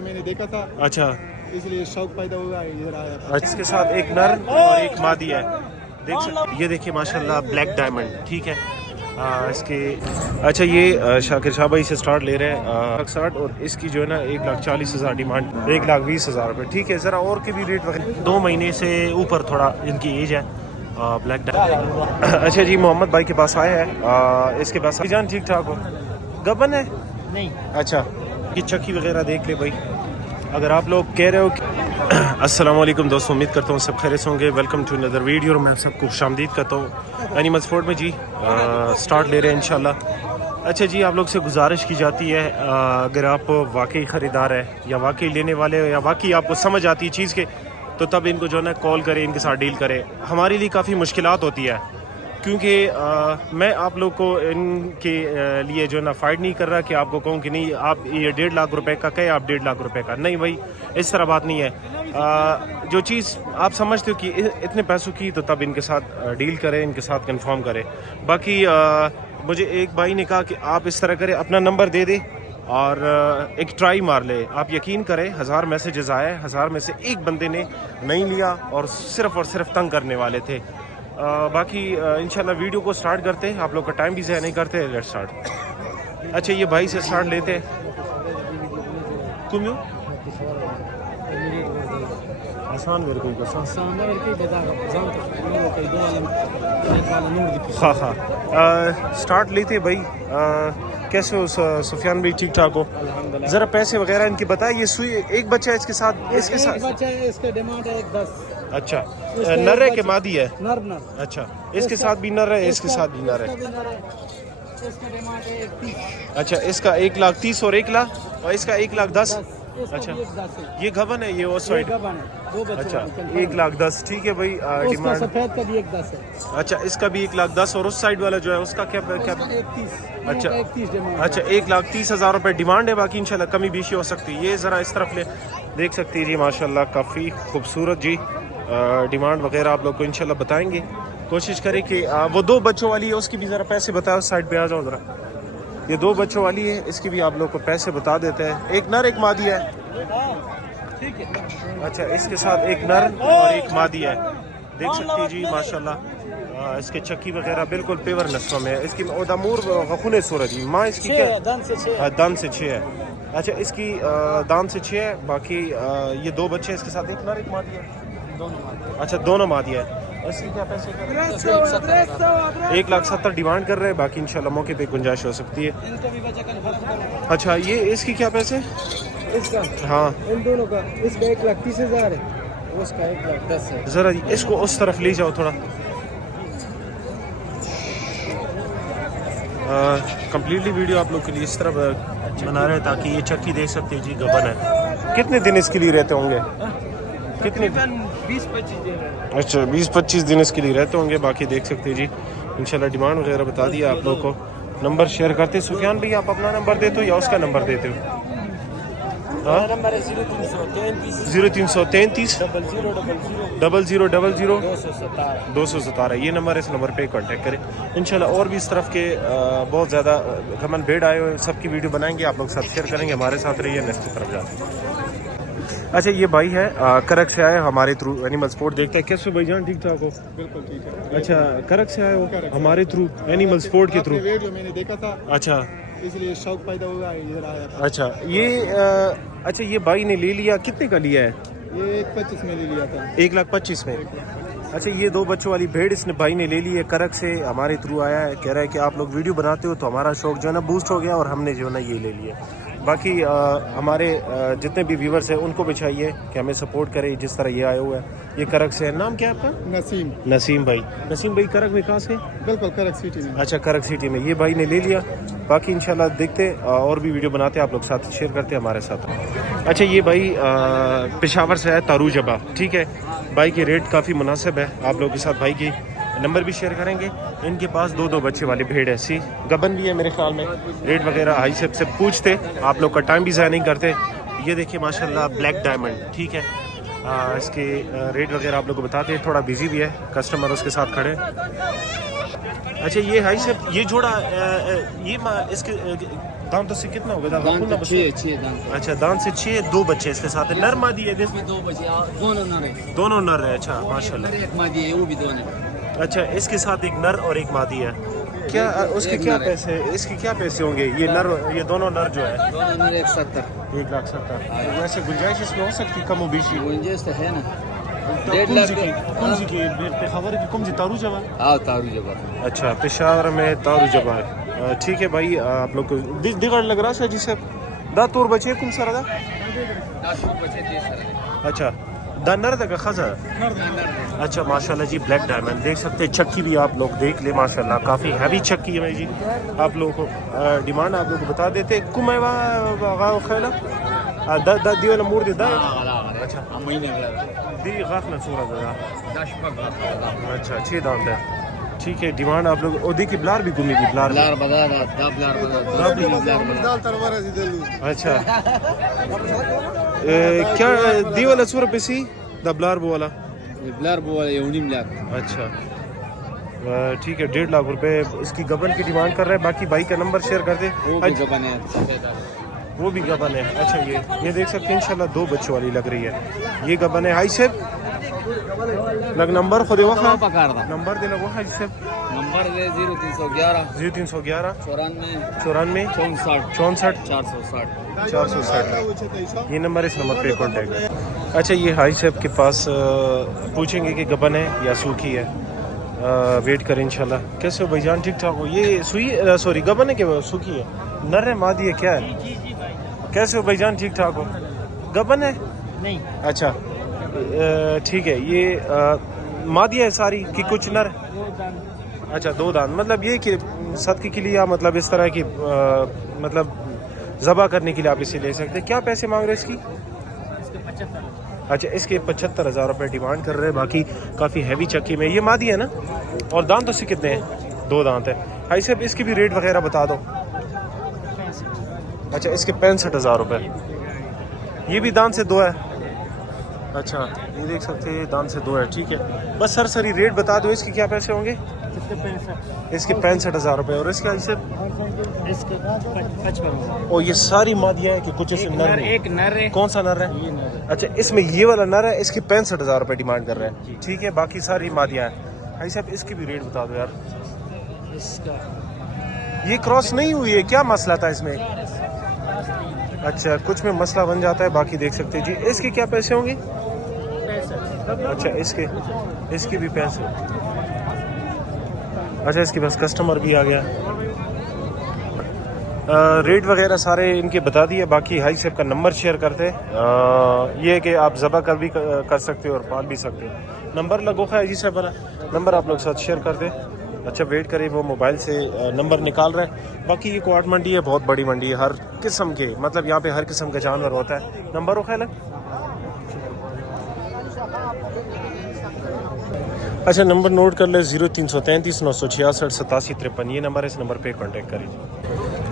मैंने देखा था, अच्छा, इसलिए शौक पैदा हुआ, इधर आया था। इसके साथ एक नर और एक मादी है। देख सकते, ये देखिए माशाल्लाह ब्लैक डायमंड, ठीक है। इसके अच्छा, ये शाकिर शाह भाई से स्टार्ट ले रहे हैं 60, और इसकी जो है ना 1,40,000 डिमांड, 1,20,000 रुपये, ठीक है। ज़रा और के भी रेट वगैरह 2 महीने से ऊपर थोड़ा इनकी एज है। ब्लैक डायमंड अच्छा जी, मोहम्मद भाई के पास आए हैं। इसके पास जान ठीक ठाक हो, गबन है नहीं, अच्छा, ये चक्की वगैरह देख ले भाई। अगर आप लोग कह रहे हो कि अस्सलाम वालेकुम दोस्तों, उम्मीद करता हूँ सब खैरियत से होंगे। वेलकम टू अनदर वीडियो, और मैं सबको खुशामदीद करता हूँ एनिमल्स फूड में जी। स्टार्ट ले रहे हैं इंशाल्लाह। अच्छा जी, आप लोग से गुजारिश की जाती है, अगर आप वाकई ख़रीदार है या वाकई लेने वाले हो या वाकई आपको समझ आती है चीज़ के, तो तब इनको जो है ना कॉल करें, इनके साथ डील करें। हमारे लिए काफ़ी मुश्किलात होती है, क्योंकि मैं आप लोग को इनके लिए जो है ना फाइट नहीं कर रहा कि आपको कहूँ कि नहीं आप ये 1.5 लाख रुपए का कहे, आप 1.5 लाख रुपए का नहीं भाई, इस तरह बात नहीं है। जो चीज़ आप समझते हो कि इतने पैसों की, तो तब इनके साथ डील करें, इनके साथ कंफर्म करें। बाकी मुझे एक भाई ने कहा कि आप इस तरह करें, अपना नंबर दे दे और एक ट्राई मार ले। आप यकीन करें, 1000 मैसेजेस आए, 1000 में से एक बंदे ने नहीं लिया और सिर्फ तंग करने वाले थे। बाकी इंशाल्लाह वीडियो को स्टार्ट करते हैं, आप लोग का टाइम भी ज़ाया नहीं करते। Let's start. अच्छा, ये भाई से स्टार्ट लेते हैं। क्यों आसान मेरे को हाँ हाँ, स्टार्ट लेते भाई। कैसे हो सुफियान भाई, ठीक ठाक हो? ज़रा पैसे वगैरह इनकी बताए। ये सुई एक बच्चा है इसके साथ, इसके साथ बच्चा है, इसका डिमांड है 10। अच्छा, नर है कि मादी है? नर। अच्छा, इसके साथ भी नर है, इसके साथ भी नर है। इसका डिमांड है 31। अच्छा, इसका 1,30,000 और 1 लाख, और इसका 1,10,000। अच्छा, ये गबन है, ये उस साइड। अच्छा, 1,10,000, ठीक है भाई। डिमांड सफेद का भी 1,10 है। अच्छा, इसका भी 1,10,000, और उस साइड वाला जो है उसका क्या 31। अच्छा 31 डिमांड। अच्छा, 1,30,000 रुपये डिमांड है। बाकी इंशाल्लाह कमी बेशी हो सकती है। ये ज़रा इस तरफ ले देख सकती है जी, माशाल्लाह काफ़ी खूबसूरत जी। डिमांड वगैरह आप लोग को इंशाल्लाह बताएंगे। कोशिश करें कि वो 2 बच्चों वाली है, उसकी भी ज़रा पैसे बताओ। साइड पे आ जाओ ज़रा। ये 2 बच्चों वाली है, इसकी भी आप लोग को पैसे बता देते हैं। एक नर एक मादी है, ठीक है। अच्छा, इसके साथ एक नर और एक मादी है। देख सकती है जी माशाल्लाह। इसके चक्की वगैरह बिल्कुल पेवर नस्लों में है। इसकी दामूर खून सूरज जी, माँ इसकी क्या दान से 6। दान से 6 है। अच्छा, इसकी दान से 6 है। बाकी ये 2 बच्चे इसके साथ, एक नर एक मादी है। अच्छा, दोनों मादी है। इसकी क्या पैसे 1,70,000 डिमांड कर रहे हैं। बाकी इंशाल्लाह मौके पे गुंजाइश हो सकती है। अच्छा, ये इसकी क्या पैसे? इसका हाँ, इन दोनों का, इसका 1,30,000 है, उसका 1,10,000 है। ज़रा इसको उस तरफ ले जाओ थोड़ा। कंप्लीटली वीडियो आप लोग के लिए इस तरफ बना रहे हैं ताकि ये चक्की देख सकते हैं जी, गबन है। कितने दिन इसके लिए रहते होंगे? कितने? 20-25 दिन। अच्छा, 20-25 दिन इसके लिए रहते होंगे। बाकी देख सकते हैं जी इंशाल्लाह डिमांड वगैरह बता दिया आप लोग को। नंबर शेयर करते। सुफियान भाई, आप अपना नंबर देते हो या उसका नंबर देते हो? हाँ, नंबर है 0333 0333 0000 217। ये नंबर है, इस नंबर पे कांटेक्ट करें इंशाल्लाह। और भी इस तरफ के बहुत ज़्यादा कमन बेड आए हुए, सबकी वीडियो बनाएंगे, आप लोग साथ शेयर करेंगे। हमारे साथ रहिए, नेक्स्ट की तरफ जाते हैं। अच्छा, ये भाई है करक से आए हमारे थ्रू एनिमल स्पोर्ट। देखते हैं कैसे भाई जान, ठीक ठाक हो? बिल्कुल ठीक है। अच्छा, करक से आए हो हमारे थ्रू एनिमल स्पोर्ट के थ्रू? वीडियो मैंने देखा था, अच्छा, इसलिए शौक पैदा हुआ, इधर आया था। अच्छा, ये अच्छा, ये भाई ने ले लिया, कितने का लिया है? ये 1,25 में ले लिया था। 1,25,000 में। अच्छा, ये 2 बच्चों वाली भेड़ इसने भाई ने ले ली है, करक से हमारे थ्रू आया है। कह रहा है कि आप लोग वीडियो बनाते हो तो हमारा शौक जो है ना बूस्ट हो गया, और हमने जो है ना ये ले लिया। बाकी हमारे जितने भी व्यूवर्स हैं उनको भी चाहिए कि हमें सपोर्ट करें, जिस तरह ये आए हुए हैं। ये करक से है। नाम क्या है आपका? नसीम। नसीम भाई। नसीम भाई करक में कहाँ से? बिल्कुल करक सिटी में। अच्छा, करक सिटी में ये भाई ने ले लिया। बाकी इंशाल्लाह देखते और भी वीडियो बनाते हैं, आप लोग साथ शेयर करते हैं हमारे साथ। अच्छा, ये भाई पेशावर से है, तारू जबा, ठीक है। भाई की रेट काफ़ी मुनासिब है, आप लोगों के साथ भाई की नंबर भी शेयर करेंगे। इनके पास 2 बच्चे वाली भेड़ है, सी गबन भी है मेरे ख्याल में। रेट वगैरह हाई से पूछते, आप लोग का टाइम भी ज़ाया नहीं करते। ये देखिए माशाल्लाह ब्लैक डायमंड, ठीक है। इसके रेट वगैरह आप लोग को बताते हैं। थोड़ा बिजी भी है, कस्टमर उसके साथ खड़े। اچھا یہ بھائی صاحب یہ جوڑا اس کے دام تو سے کتنا ہوگا؟ اچھا دان سے 6 2 بچے اس کے ساتھ ہے. نر مادی ہے؟ 2 بچے دونوں نر ہیں. دونوں نر ہے. اچھا ماشاء اللہ. ایک مادی ہے وہ بھی دونوں. اچھا اس کے ساتھ ایک نر اور ایک مادی ہے. کیا اس کے کیا پیسے اس کے کیا پیسے ہوں گے؟ یہ دونوں نر جو ہے دونوں نر 170. 1,70,000. ویسے گنجائش اس میں ہو سکتی کم و بیشی؟ گنجائش تو ہے نا. کون سی کی خبر کی کم سی تارو جبا؟ ہاں تارو جبا. اچھا پشاور میں تارو جبا ہے. ٹھیک ہے بھائی آپ لوگ کو دیگر لگ رہا ہے جسے دا تور بچے کم سر دا اچھا دا نر دا کا خزا. اچھا ماشاءاللہ جی بلیک ڈائمنڈ دیکھ سکتے ہیں. چکی بھی آپ لوگ دیکھ لیں ماشاءاللہ کافی ہیوی چکی ہے جی. آپ لوگوں کو ڈیمانڈ آپ لوگ کو بتا دیتے کم ہے وہاں خیلہ دا دیوالا مور دے دا. اچھا دی غافنا سورا دا. اچھا 6 دام ہے. ٹھیک ہے ڈیمانڈ آپ لوگ اور دیکھیے بلار بھی گمی دی بلار بدا دا بلار. اچھا کیا دی والا سورا پیسی دا بلار بو والا بلار بو والا 1.5 لاکھ. اچھا ٹھیک ہے 1.5 لاکھ روپے اس کی گبن کی ڈیمانڈ کر رہے ہیں. باقی بھائی کا نمبر شیئر کر دیں. وہ بھی گبن ہے. اچھا یہ دیکھ سکتے ہیں انشاءاللہ 2 بچوں والی لگ رہی ہے. یہ گبن ہے. ہائی صاحب لگ نمبر خود وقت نمبر دے لگو. ہائی صاحب نمبر دے 0311 0311 94 64 64 460. یہ نمبر اس نمبر پہ کانٹیکٹ ہے. اچھا یہ ہائی صاحب کے پاس پوچھیں گے کہ گبن ہے یا سوکھی ہے. ویٹ کریں انشاءاللہ. کیسے ہو بھائی جان؟ ٹھیک ٹھاک ہو؟ یہ سوئی سوری گبن ہے کہ سوکھی ہے؟ نر ہے مادی ہے کیا ہے؟ کیسے ہو بھائی جان؟ ٹھیک ٹھاک ہو؟ گبن ہے نہیں؟ اچھا ٹھیک ہے. یہ مادی ہے ساری کہ کچھ نر؟ اچھا 2 دان. مطلب یہ کہ صدقے کے لیے مطلب اس طرح کی مطلب ذبح کرنے کے لیے آپ اسے لے سکتے. کیا پیسے مانگ رہے اس کی؟ اچھا اس کے 75,000 روپے ڈیمانڈ کر رہے ہیں. باقی کافی ہیوی چکی میں. یہ مادی ہے نا؟ اور دانت اس سے کتنے ہیں؟ 2 دانت ہے. بھائی صاحب اس کی بھی ریٹ وغیرہ بتا دو. اچھا اس کے 65,000 روپے. یہ بھی دانت سے 2 ہے. اچھا یہ دیکھ سکتے ہیں دانت سے 2 ہے. ٹھیک ہے بس سر سری ریٹ بتا دو. اس کے کیا پیسے ہوں گے؟ اس کے 65,000 روپے. اور اس کے حساب اس کے 55. اور یہ ساری مادیاں ہیں کہ کچھ اس نر ہے؟ ایک نر ہے. کون سا نر ہے؟ اچھا اس میں یہ والا نر ہے. اس کی 65,000 روپے ڈیمانڈ کر رہے ہیں. ٹھیک ہے باقی ساری مادیاں ہیں. بھائی صاحب اس کی بھی ریٹ بتا دو یار. اس کا یہ کراس نہیں ہوئی ہے کیا مسئلہ تھا اس میں؟ اچھا کچھ میں مسئلہ بن جاتا ہے. باقی دیکھ سکتے ہیں جی. اس کے کیا پیسے ہوں گے؟ اچھا اس کے بھی پیسے. اچھا اس کے پاس کسٹمر بھی آ گیا. ریٹ وغیرہ سارے ان کے بتا دیے. باقی ہائی صاحب کا نمبر شیئر کرتے. یہ ہے کہ آپ ذبح کر بھی کر سکتے اور پال بھی سکتے. نمبر لگو ہے جی صاحب نمبر آپ لوگ ساتھ شیئر کر دیں. اچھا ویٹ کریں وہ موبائل سے نمبر نکال رہے ہیں. باقی یہ کوٹ منڈی ہے بہت بڑی منڈی ہے. ہر قسم کے مطلب یہاں پہ ہر قسم کا جانور ہوتا ہے. نمبر ہو خیال ہے. اچھا نمبر نوٹ کر لیں 0333 966 8753. یہ نمبر ہے. اس نمبر پہ کانٹیکٹ کریے.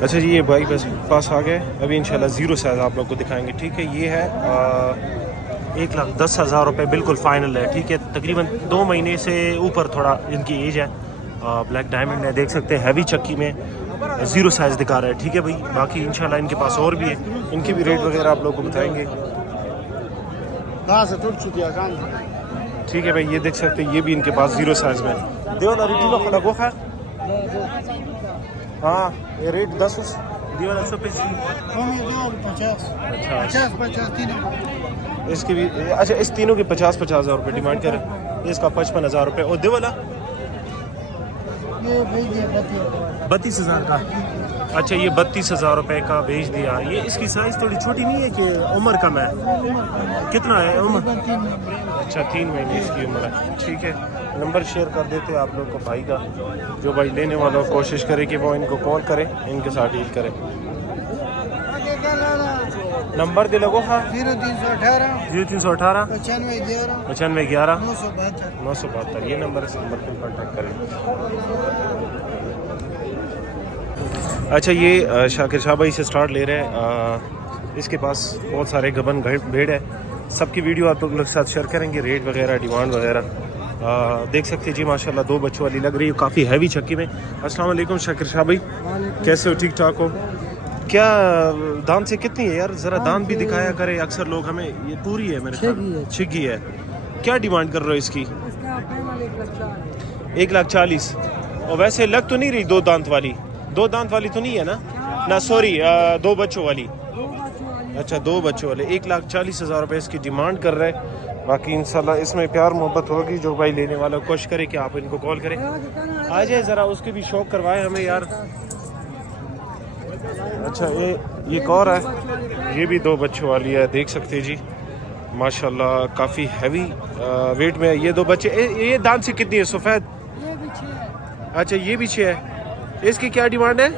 اچھا جی یہ بھائی بس پاس آ گئے. ابھی انشاءاللہ 0 سائز آپ لوگ کو دکھائیں گے. ٹھیک ہے یہ ہے 1,10,000 روپے بالکل فائنل ہے. ٹھیک ہے تقریباً 2 مہینے سے اوپر تھوڑا ان کی ایج ہے. بلیک ڈائمنڈ ہے دیکھ سکتے ہیں ہیوی چکی میں. 0 سائز دکھا رہا ہے. ٹھیک ہے بھائی باقی انشاءاللہ ان کے پاس اور بھی ہے. ان کی بھی ریٹ وغیرہ آپ لوگ کو بتائیں گے. ٹھیک ہے بھائی یہ دیکھ سکتے ہیں یہ بھی ان کے پاس 0 سائز میں. دیو نا ریٹیلو کھڑا گوخا. ہاں یہ ریٹ 10 دیو نا 50. اس کی بھی اچھا اس تینوں کے 50,000 روپے ڈیمانڈ کریں. اس کا 55,000 روپے. اور دیو والا 32,000 کا. اچھا یہ 32,000 روپے کا بھیج دیا. یہ اس کی سائز تھوڑی چھوٹی نہیں ہے کہ عمر کم ہے؟ کتنا ہے عمر؟ اچھا 3 مہینے اس کی عمر ہے. ٹھیک ہے نمبر شیئر کر دیتے آپ لوگ کو بھائی کا. جو بھائی لینے والا کوشش کرے کہ وہ ان کو کال کرے ان کے ساتھ ڈیل کرے. نمبر دے لگو ہاں 0318 95 11 972. یہ نمبر اس نمبر پہ کانٹیکٹ کریں. اچھا یہ شاکر شاہ بھائی سے سٹارٹ لے رہے ہیں. اس کے پاس بہت سارے گبن بھیڑ ہے. سب کی ویڈیو آپ لوگ ساتھ شیئر کریں گے. ریٹ وغیرہ ڈیمانڈ وغیرہ देख सकते हैं जी माशाल्लाह दो बच्चों वाली लग रही है, काफ़ी हैवी चक्की में। अस्सलाम वालेकुम शाकिर शाह भाई, कैसे हो? ठीक ठाक हो? क्या दाम से कितनी है यार? ज़रा दाम भी दिखाया करे, अक्सर लोग हमें ये पूरी है मेरे ख्याल, छिगी है। क्या डिमांड कर रहे हो इसकी? 1,40,000। और वैसे लग तो नहीं रही दो दांत वाली? दो दांत वाली तो नहीं है ना सॉरी, दो बच्चों वाली। अच्छा, दो बच्चों वाले। 1,40,000 रुपये इसकी डिमांड कर रहे हैं। बाकी इंशाल्लाह इसमें प्यार मोहब्बत होगी। जो भाई लेने वाला कोशिश करे कि आप इनको कॉल करें, आ जाए ज़रा, उसके भी शौक करवाए हमें यार। अच्छा, ये एक और है, ये भी दो बच्चों वाली है, देख सकते हैं जी माशाल्लाह काफ़ी हैवी वेट में है। ये दो बच्चे, ये दांत से कितनी है? सफ़ेद। अच्छा, ये भी 6 है। इसकी क्या डिमांड है?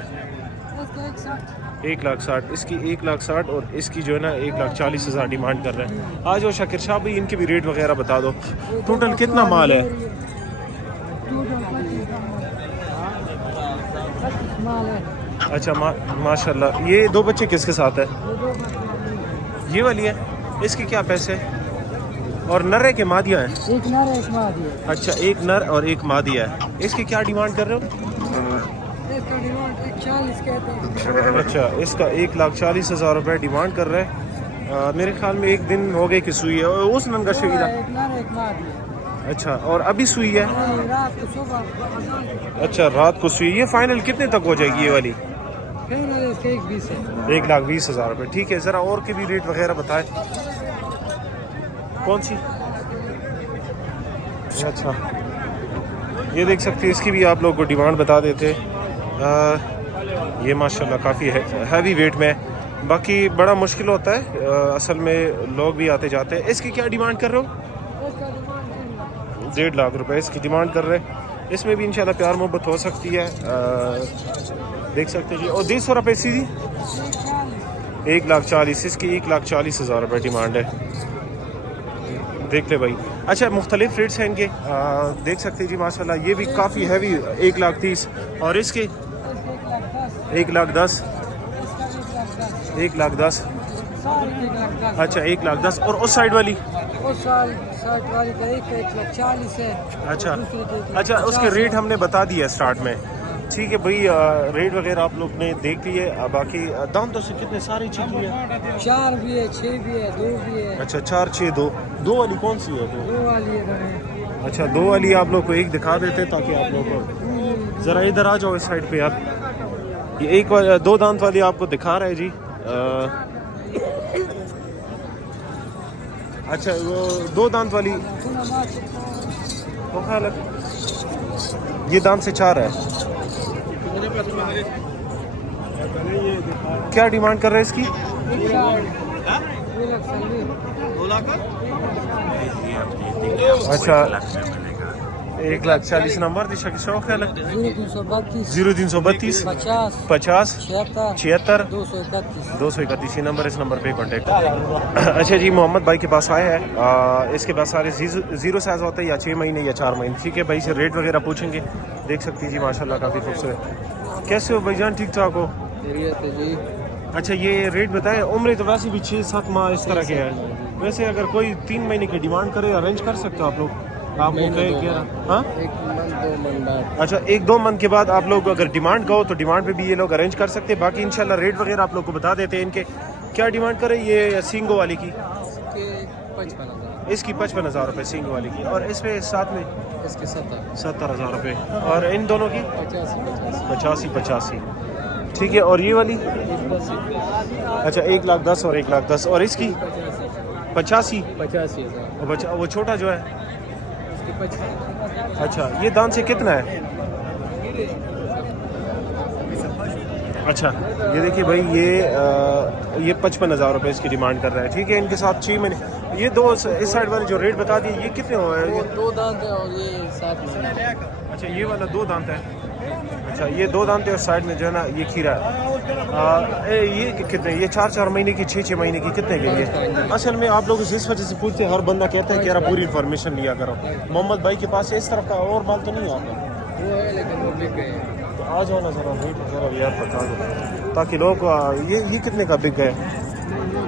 1,60,000। इसकी 1,60,000 और इसकी जो है ना 1,40,000 डिमांड कर रहे हैं। आ जाओ शाकिर शाह भाई, इनके भी रेट वगैरह बता दो। टोटल कितना माल है? अच्छा, माशाल्लाह। ये दो बच्चे किसके साथ है? ये वाली है। इसके क्या पैसे? और नर है के मादिया है? एक नर है, एक मादी है। अच्छा, एक नर और एक मादिया है। इसकी क्या डिमांड कर रहे हो? इसका डिमांड 1,40,000 कहते हैं। अच्छा, इसका 1,40,000 रुपये डिमांड कर रहे हैं। मेरे ख्याल में एक दिन हो गए कि सुई है। उस नन का शकीला? एक नर एक मादी है। अच्छा, और अभी सुई है? रात को सुबह। अच्छा, रात को सुई। ये फाइनल कितने तक हो जाएगी ये वाली? फाइनल इसका 1,20,000 है। 1,20,000 रुपये। ठीक है, ज़रा और के भी रेट वगैरह बताएं। कौन सी? अच्छा, ये देख सकते हैं, इसकी भी आप लोग को डिमांड बता देते। ये माशाल्लाह काफ़ी हैवी वेट में है। बाकी बड़ा मुश्किल होता है असल में, लोग भी आते जाते हैं। इसकी क्या डिमांड कर रहे हो? 1.5 लाख रुपए इसकी डिमांड कर रहे हैं। इसमें भी इंशाल्लाह प्यार मोहब्बत हो सकती है। देख सकते हैं जी। और 150 रुपये सीधी 1,40,000। इसकी 1,40,000 रुपये डिमांड है। देख ले भाई। अच्छा, मुख्तलिफ रेट्स हैं इनके, देख सकते हैं जी माशाल्लाह। ये भी काफ़ी हैवी 1,30,000। और इसके 1,10,000। 1,10,000। अच्छा, 1,10,000। और उस साइड वाली? उस साइड वाली का 1,40,000 है। अच्छा, उसके रेट हमने बता दिया स्टार्ट में। ठीक है भाई, रेट वगैरह आप लोग ने देख लिए। बाकी दांतों से कितने सारी चीज़ें हैं? 4 भी है, 6 भी है, 2 भी है। अच्छा, 4, 6, 2। 2 वाली कौन सी है? 2 वाली है। अच्छा, 2 वाली आप लोग को एक दिखा देते ताकि आप लोग को ज़रा इधर आ जाओ इस साइड पे यार। ये एक 2 दांत वाली आपको दिखा रहा है जी। अच्छा, वो 2 दांत वाली तो ख्याल है ये दांत से 4 है। क्या डिमांड कर रहे हैं इसकी? 2 लाख। अच्छा, 1,40,000 नंबर थी शाकिर शाह ख्याल है? 0332 50 76 231 नंबर। इस नंबर पे कांटेक्ट। अच्छा जी, मोहम्मद भाई के पास आए हैं। इसके पास सारे जीरो साइज होता है, या 6 महीने या 4 महीने। ठीक है भाई, से रेट वगैरह पूछेंगे। देख सकती जी माशाल्लाह काफ़ी खूबसूरत। कैसे हो भाईजान? ठीक ठाक हो? जी। अच्छा, ये रेट बताएं। उम्र तो वैसे भी 6-7 माह इस तरह के है। वैसे अगर कोई 3 महीने की डिमांड करे, अरेंज कर सकते हो आप लोग? आपको हाँ, 1 मंथ 2 मंथ बाद। अच्छा, 1-2 मंथ के बाद आप लोग अगर डिमांड कहो तो डिमांड पे भी ये लोग अरेंज कर सकते हैं। बाकी इंशाल्लाह रेट वगैरह आप लोग को बता देते हैं। इनके क्या डिमांड करें? ये सींगो वाली की 55,000। इसकी 55,000 रुपये सींगो वाली की। और इसमें साथ में इसके 70,000 रुपये। और इन दोनों की 85,000। ठीक है। और ये वाली? 1,10,000। अच्छा, 1,10,000 और 1,10,000। और इसकी 85,000। वो छोटा जो है? इसके 55,000। अच्छा, ये दाम से कितना है? अच्छा, ये देखिए भाई, ये 55,000 रुपये इसकी डिमांड कर रहा है। ठीक है, इनके साथ 6 महीने। ये दो इस साइड वाले जो रेट बता दिए, ये कितने हुए हैं? 2 दांत है और ये 7 महीने। अच्छा, ये वाला 2 दांत है। अच्छा, ये 2 दांत है और साइड में जो है ना ये खीरा है। ये कितने? ये 4-4 महीने की, 6-6 महीने की कितने के लिए? असल में आप लोग इस वजह से पूछते हैं, हर बंदा कहता है कि यार पूरी इन्फॉर्मेशन लिया करो। मोहम्मद भाई के पास इस तरफ का और माल तो नहीं है आपका? वो है, लेकिन वो बिक गए हैं। तो आ जाओ ना ज़रा, रेट वगैरह यार बता दो ताकि लोग ये कितने का बिक गए?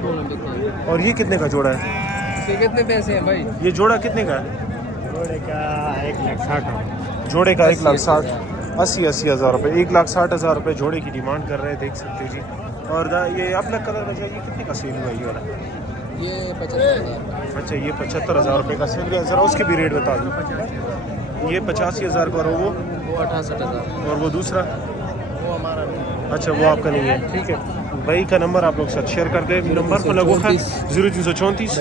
दोनों बिक गए। और ये कितने का जोड़ा है? इसके कितने पैसे हैं भाई? ये जोड़ा कितने का है? जोड़े का 1,60,000। जोड़े का 1,60,000 80,000 रुपये, 1,60,000 रुपये जोड़े की डिमांड कर रहे हैं, देख सकते हैं जी। और ये अपना कलर वजह ये कितने का सेल हुआ ये वाला? ये 75,000। अच्छा ये 75,000 रुपये का सेल हुआ, ज़रा उसके भी रेट बता दो। ये 85,000 का, और वो 68,000। और वो दूसरा? वो हमारा नहीं। अच्छा वो आपका नहीं है, ठीक है। भाई का नंबर आप लोग साथ शेयर कर दे, नंबर को लगो 0334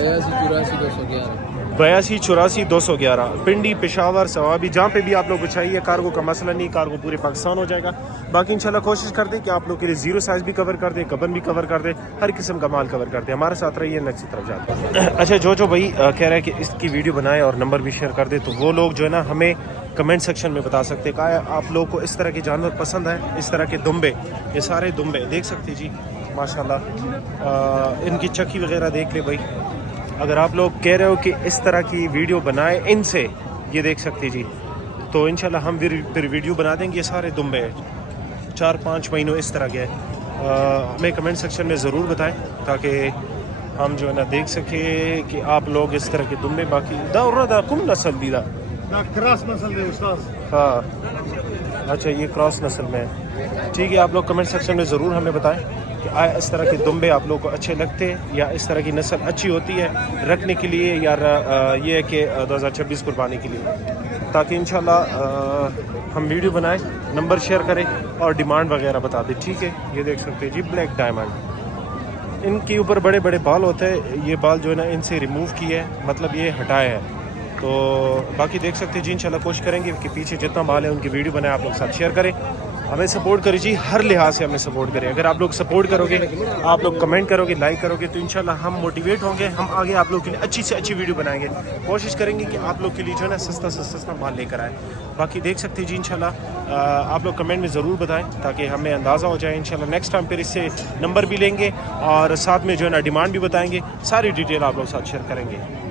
82 84 211 पिंडी पेशावर सवाबी, जहाँ पे भी आप लोग को चाहिए। कार्गो का मसला नहीं, कार्गो पूरे पाकिस्तान हो जाएगा। बाकी इंशाल्लाह कोशिश करते हैं कि आप लोग के लिए जीरो साइज़ भी कवर कर दे, कबन भी कवर कर दे, हर किस्म का माल कवर कर दे। हमारे साथ रहिए, नेक्स्ट की तरफ जाते हैं। अच्छा जो भाई कह रहा है कि इसकी वीडियो बनाए और नंबर भी शेयर कर दे, तो वो लोग जो है ना हमें कमेंट सेक्शन में बता सकते हैं कि आप लोग को इस तरह के जानवर पसंद है, इस तरह के दुम्बे, ये सारे दुम्बे देख सकते जी माशाल्लाह। इनकी चक्की वगैरह देख ले भाई। अगर आप लोग कह रहे हो कि इस तरह की वीडियो बनाए इनसे, ये देख सकते जी, तो इंशाल्लाह हम फिर वीडियो बना देंगे। ये सारे दुम्बे 4-5 महीनों इस तरह के हमें कमेंट सेक्शन में ज़रूर बताएं, ताकि हम जो है ना देख सके कि आप लोग इस तरह के दुम्बे। बाकी दा कुम नस्ल दी दा क्रॉस नस्ल है उस्ताद। हाँ अच्छा ये क्रॉस नस्ल में है, ठीक है। आप लोग कमेंट सेक्शन में ज़रूर हमें बताएं कि इस तरह के दुम्बे आप लोग को अच्छे लगते हैं, या इस तरह की नस्ल अच्छी होती है रखने के लिए, या ये है कि 2026 कुर्बानी के लिए, ताकि इंशाल्लाह हम वीडियो बनाएं, नंबर शेयर करें और डिमांड वगैरह बता दें, ठीक है। ये देख सकते हैं जी ब्लैक डायमंड, इनके ऊपर बड़े बड़े बाल होते हैं, ये बाल जो है ना इनसे रिमूव किए है, मतलब ये हटाए है। तो बाकी देख सकते हैं जी, इंशाल्लाह कोशिश करेंगे कि पीछे जितना माल है उनकी वीडियो बनाए, आप लोग साथ शेयर करें, हमें सपोर्ट करें जी, हर लिहाज से हमें सपोर्ट करें। अगर आप लोग सपोर्ट करोगे, आप लोग कमेंट करोगे, लाइक करोगे, तो इंशाल्लाह हम मोटिवेट होंगे, हम आगे आप लोग के लिए अच्छी से अच्छी वीडियो बनाएंगे। कोशिश करेंगे कि आप लोग के लिए जो है ना सस्ता से सस्ता माल लेकर आए। बाकी देख सकते हैं जी इंशाल्लाह आप लोग कमेंट में ज़रूर बताएं, ताकि हमें अंदाज़ा हो जाए। इंशाल्लाह नेक्स्ट टाइम फिर इससे नंबर भी लेंगे और साथ में जो है ना डिमांड भी बताएंगे, सारी डिटेल आप लोग साथ शेयर करेंगे।